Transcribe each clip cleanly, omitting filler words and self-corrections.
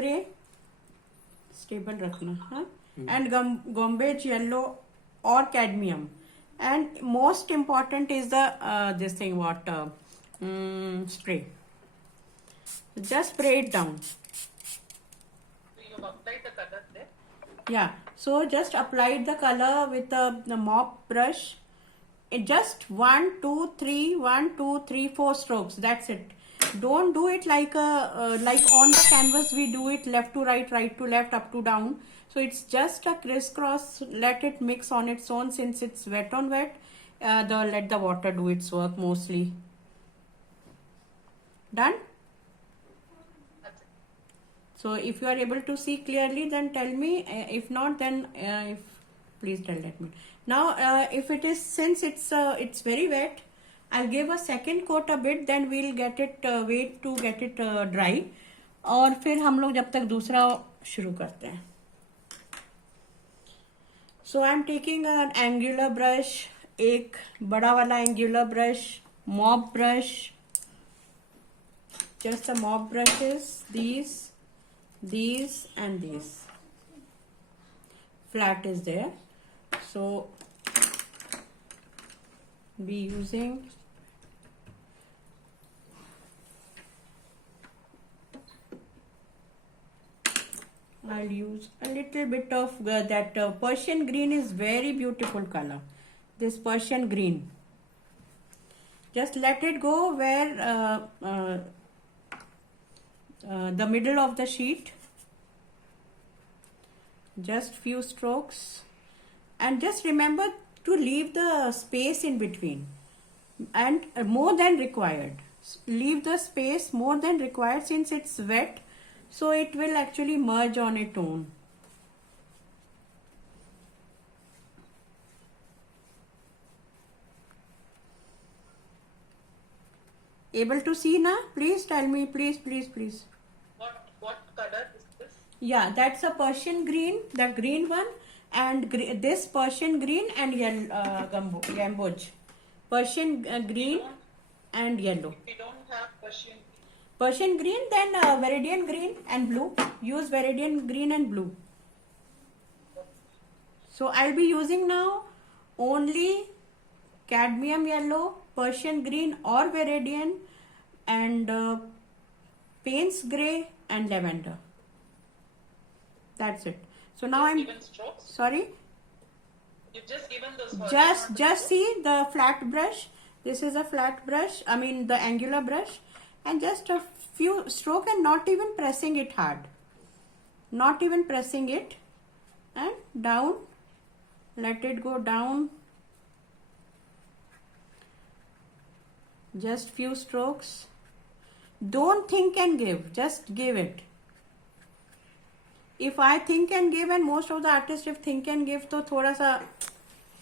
grey, stable रखना, हाँ, and Gombe's yellow or cadmium. And most important is the this thing what spray. Just spray it down. So you have applied the color there. Yeah. So just applied the color with the mop brush. It just 1, 2, 3, 1, 2, 3, 4 strokes. That's it. Don't do it like like on the canvas we do it left to right, right to left, up to down. So it's just a crisscross. Let it mix on its own since it's wet on wet. Let the water do its work mostly. Done? That's it. So if you are able to see clearly, then tell me. If not, then please tell let me. Now, if it is, since it's very wet, I'll give a second coat a bit. Then we'll get it wait to get it dry. और फिर हम लोग जब तक दूसरा शुरू करते हैं. So I'm taking an angular brush, एक बड़ा वाला angular brush, mop brush. Just the mop brushes, these and these. Flat is there, so be using I'll use a little bit of that Persian green is very beautiful color. This Persian green. Just let it go where the middle of the sheet. Just few strokes, and just remember to leave the space in between, and more than required. Leave the space more than required since it's wet, so it will actually merge on its own. Able to see now? Please tell me, please. What color is this? Yeah, that's a Persian green, the green one, and this Persian green and yellow gamboj. Persian green and yellow. If we don't have Persian green, then Viridian green and blue. Use Viridian green and blue. So I'll be using now only cadmium yellow, Persian green or Viridian, and Payne's grey and lavender. That's it. So now I'm given strokes? sorry. You've just given those. Just see the flat brush. This is a flat brush. I mean the angular brush, and just a few stroke and not even pressing it hard. Not even pressing it, and down. Let it go down. Just few strokes. Don't think and give. Just give it. If I think and give, and most of the artists if think and give, तो थोड़ा सा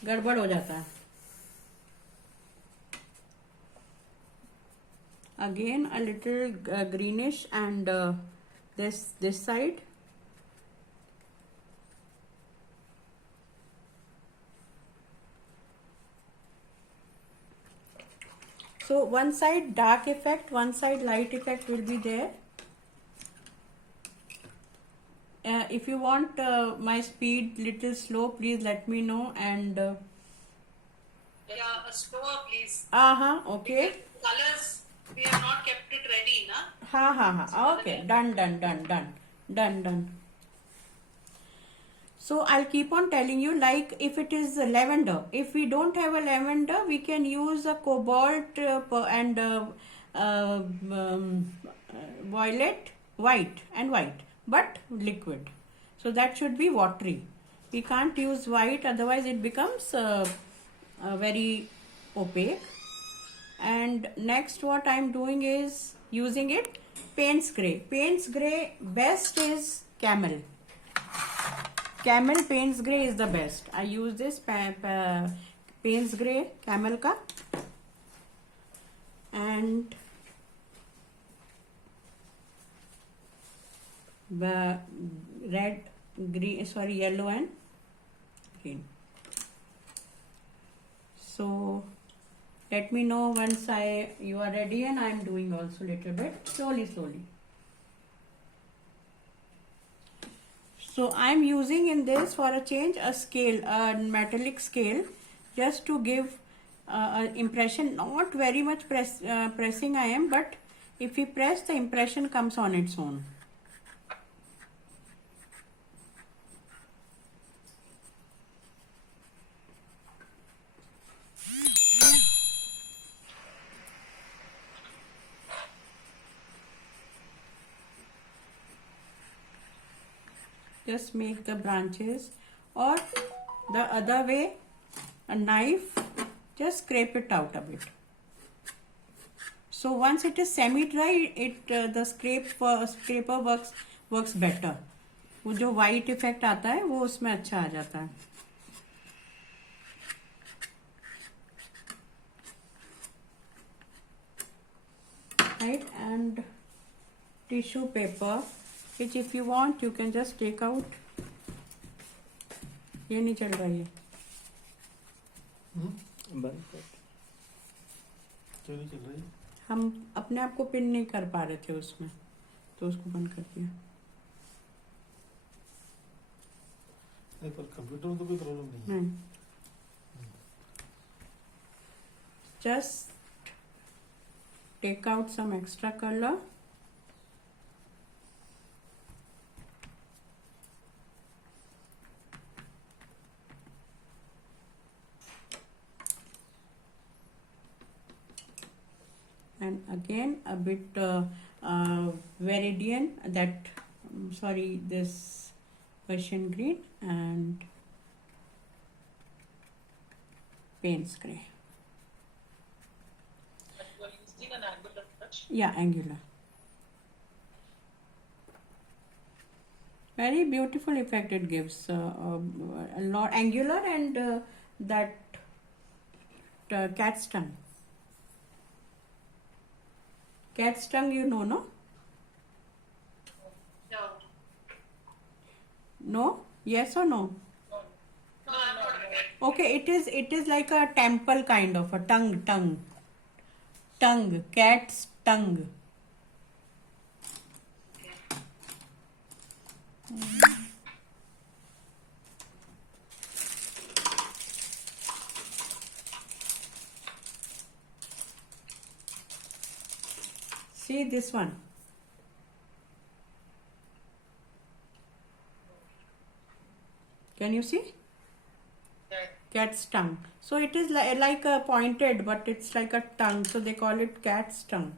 गड़बड़ हो जाता है. Again a little greenish and this side. So one side dark effect, one side light effect will be there. If you want my speed little slow, please let me know. And Yeah, slower please. Okay. Because colors, we have not kept it ready, na? Okay, done. So I'll keep on telling you, like if it is lavender, if we don't have a lavender, we can use a cobalt and violet, white, but liquid. So that should be watery. We can't use white, otherwise it becomes very opaque. And next what I'm doing is using it Payne's grey. Payne's grey best is camel. Camel Payne's grey is the best. I use this Payne's grey camel ka, and red, green, sorry, yellow and green. So let me know once you are ready, and I am doing also little bit slowly. So I am using in this for a change a scale, a metallic scale, just to give an impression. Not very much pressing I am, but if we press, the impression comes on its own. Just make the branches, or the other way, a knife, just scrape it out a bit. So once it is semi dry, the scraper works better. वो जो white effect आता है वो उसमें अच्छा आ जाता है. Right, and tissue paper, which if you want you can just take out. ये नहीं चल रहा है. बंद कर. क्यों नहीं चल रही? हम अपने आप को पिन नहीं कर पा रहे थे उसमें, तो उसको बंद कर दिया. नहीं, पर कंप्यूटर में तो कोई प्रॉब्लम नहीं है. नहीं, just take out some extra color. And again a bit Viridian, this Persian green and Payne's gray. But you are using an angular brush. Yeah, angular. Very beautiful effect it gives. A lot angular and that cat's tongue. Cat's tongue, you know, no? No. No? Yes or no? No, I'm not aware. Okay, it is like a temple kind of a tongue, cat's tongue. See this one. Can you see? Yeah. Cat's tongue. So it is like a pointed, but it's like a tongue. So they call it cat's tongue.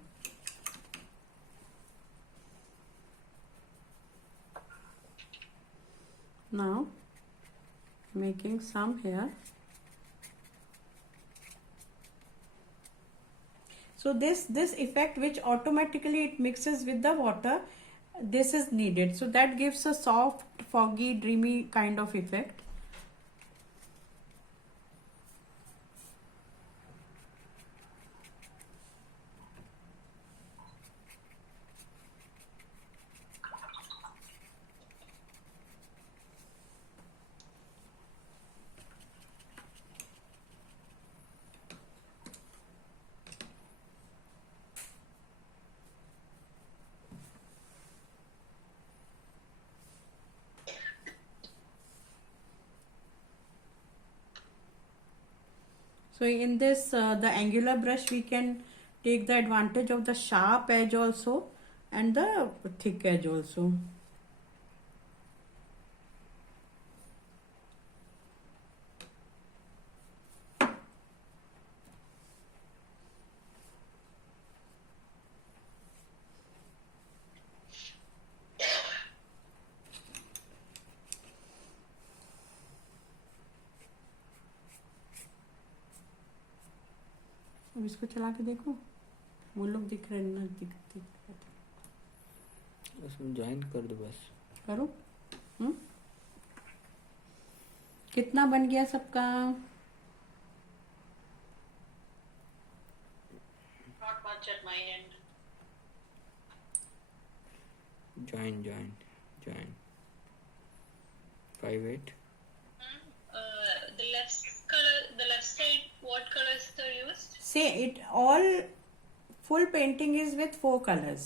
Now, making some here. So this effect, which automatically it mixes with the water, this is needed. So that gives a soft, foggy, dreamy kind of effect. So in this, the angular brush, we can take the advantage of the sharp edge also and the thick edge also. अब इसको चला के देखो, वो लोग दिख रहे ना, दिख रहे. उसमें ज्वाइन कर दो बस. करो. कितना बन गया सबका? Not much at my end. Join. 5/8. The left side, what colors are used? Say it all. Full painting is with 4 colors: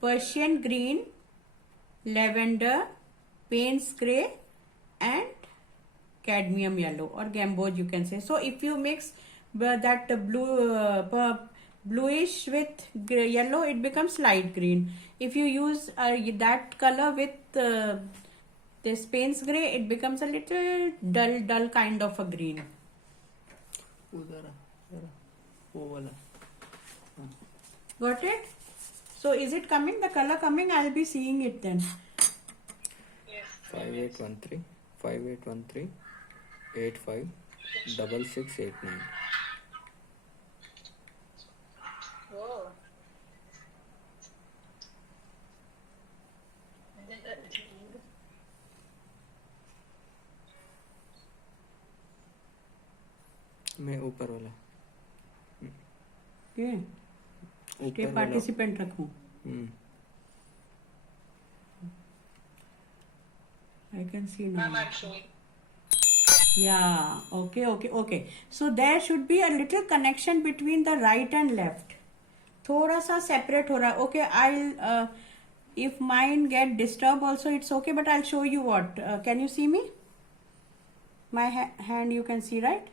Persian green, lavender, Payne's gray and cadmium yellow, or gamboge you can say. So if you mix that bluish with yellow, it becomes light green. If you use that color with this Payne's gray, it becomes a little dull kind of a green. उधर जरा वो वाला Got it? So is it coming? The color coming? I'll be seeing it then. Yes. 5813 5813 85 6689. Oh. मैं ऊपर वाला Okay. ऊपर Stay वाला participant रखूं. I can see now. Ma'am, I'm showing. Yeah, okay. So there should be a little connection between the right and left. थोड़ा सा separate हो रहा है. Okay, I'll if mine get disturbed also, it's okay, but I'll show you what. Can you see me? My hand you can see, right?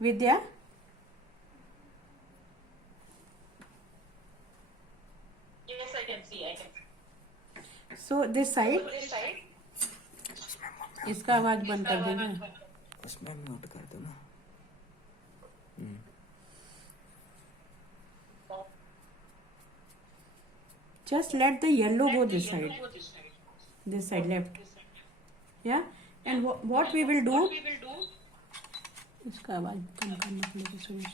Vidya? Yes, I can see. So this side, So this side. इसका आवाज बंद कर देना. उसमें mute कर दो ना. Just let the yellow go this side. This side, left. Yeah? And what we will do, इसका आवाज कम करना पड़ेगा सुरेश.